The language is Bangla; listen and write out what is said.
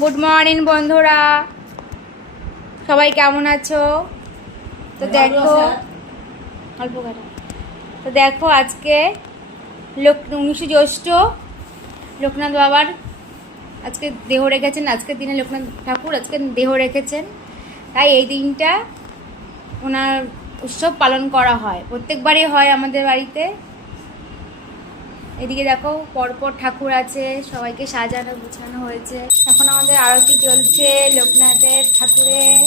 গুড মর্নিং বন্ধুরা, সবাই কেমন আছো? তো দেখো অল্প কথা। তো দেখো আজকে 19শে জ্যৈষ্ঠ লোকনাথ বাবার আজকে দেহ রেখেছেন। আজকের দিনে লোকনাথ ঠাকুর আজকে দেহ রেখেছেন, তাই এই দিনটা ওনার উৎসব পালন করা হয়। প্রত্যেকবারই হয় আমাদের বাড়িতে। এদিকে দেখো পরপর ঠাকুর আছে, সবাইকে সাজানো গুছানো হয়েছে। এখন আমাদের আরতি চলছে লোকনাথের ঠাকুরের।